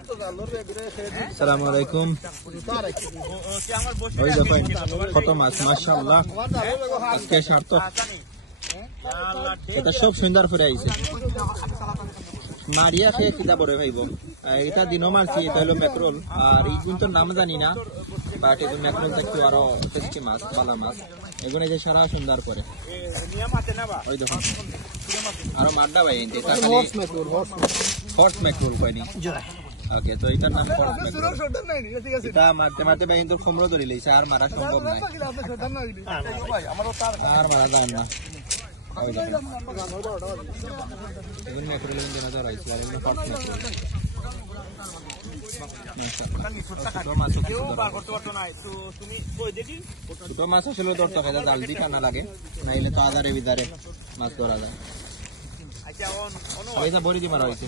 আসসালামু আলাইকুম। ওই দেখেন কত মাছ, মাশাআল্লাহ আজকে সার্থক। এটা সব সুন্দর করে আইছে, মারিয়া খেয়ে কিতা বড় ভাইব। এটা দিনও মারছি, এটা হলো ম্যাকরোল। আর এই কিন্তু নাম জানি না, বাট এটা ম্যাকরোল থাকতে আরো টেস্টি মাছ, ভালো মাছ। এগুলো যে সারা সুন্দর করে ওই দেখুন আরো মাড্ডা ভাই, হর্স ম্যাকরোল কয়নি। ওকে, তো এটার নাম হর্স ম্যাকরোল। এটা মারতে মারতে ভাই কিন্তু সমর ধরে লইছে, আর মারা সম্ভব নাই, আর মারা যাও না। এগুলো ম্যাকরোল জানা যাওয়া হয়েছে, আর এগুলো হর্স ম্যাকরোল। ছোট মাছ আসলে ধরতে হয়, জাল দিয়ে কানা লাগে, নাইলে তো আধারে বিধারে মাছ ধরা যায়। বড়ি দিয়ে মারা হয়েছে।